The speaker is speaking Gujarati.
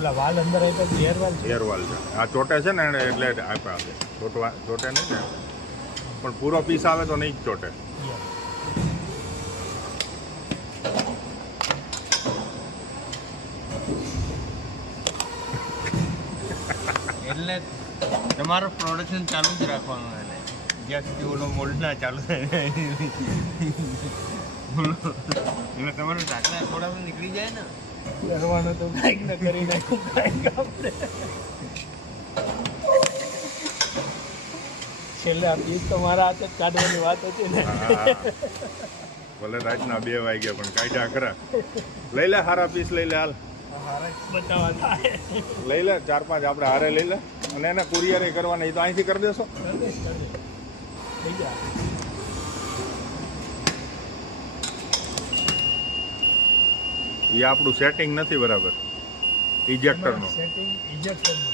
ઓલા વાલ અંદર આપ્યા એર વાલ છે. એરવાલ છે આ ચોટે છે ને એને એટલે આપ્યા છે ચોટે નહીં ને પણ પૂરો પીસ આવે તો નહીં જ ચોટે. એટલે તમારું પ્રોડક્શન ચાલુ જ રાખવાનું એટલે જ્યાં સુધી ઓલો મોલ્ડ ના ચાલુ થાય એટલે તમારું ઢાંકણા થોડા નીકળી જાય ને કરવાનું તો કાંઈક ને કરી નાખ્યું કાંઈક આપણે. છેલ્લે આ પીસ તો મારા હાથે જ કાઢવાની વાત હતી ને. ભલે રાતના 2 વાગ્યા પણ કાઢ્યા ખરા. લઈ લે હારા પીસ લઈ લે હાલ બતાવવા થાય. લઈ લે 4-5 આપણે હારે લઈ લે અને એને કુરિયર કરવાના એ તો અહીંથી કરી દેશો. થઈ ગયા. એ આપણું સેટિંગ નથી બરાબર ઇજેક્ટરનું. સેટિંગ ઇજેક્ટરનું